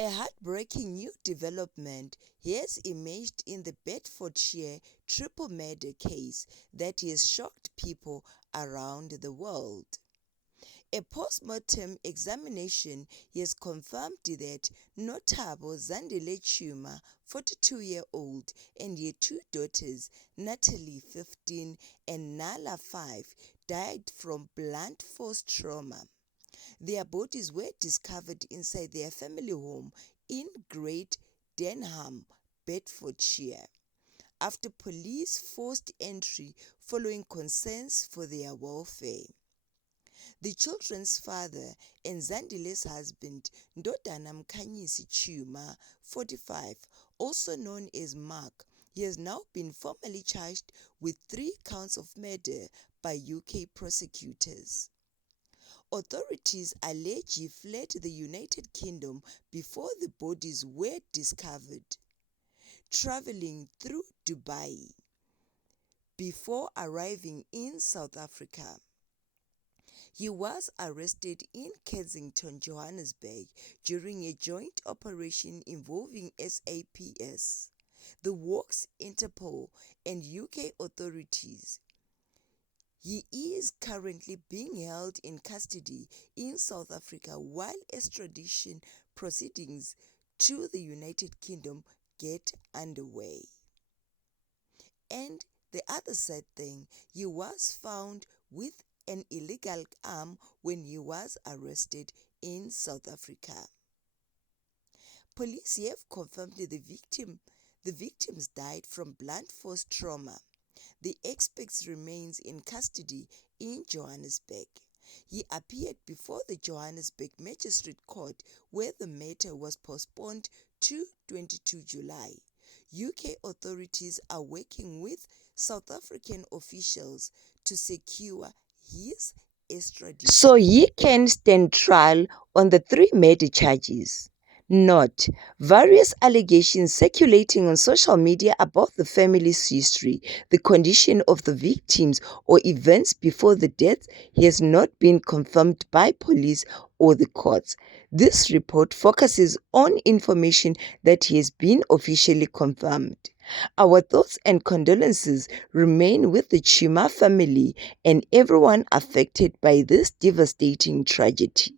A heartbreaking new development has emerged in the Bedfordshire triple murder case that has shocked people around the world. A post-mortem examination has confirmed that Nothabo Zandile Chuma, 42-year-old, and her two daughters, Natalie, 15, and Nala, 5, died from blunt force trauma. Their bodies were discovered inside their family home in Great Denham, Bedfordshire, after police forced entry following concerns for their welfare. The children's father and Zandile's husband, Ndodana Mkhanyisi Chuma, 45, also known as Mark, he has now been formally charged with 3 counts of murder by UK prosecutors. Authorities allege he fled the United Kingdom before the bodies were discovered, traveling through Dubai before arriving in South Africa. He was arrested in Kensington, Johannesburg, during a joint operation involving SAPS, the Works, Interpol, and UK authorities. He is currently being held in custody in South Africa while extradition proceedings to the United Kingdom get underway. And the other sad thing, he was found with an illegal arm when he was arrested in South Africa. Police have confirmed the victims died from blunt force trauma. The suspect remains in custody in Johannesburg. He appeared before the Johannesburg Magistrate Court, where the matter was postponed to 22 July. UK authorities are working with South African officials to secure his extradition so he can stand trial on the 3 murder charges. Note: various allegations circulating on social media about the family's history, the condition of the victims, or events before the death has not been confirmed by police or the courts. This report focuses on information that has been officially confirmed. Our thoughts and condolences remain with the Chuma family and everyone affected by this devastating tragedy.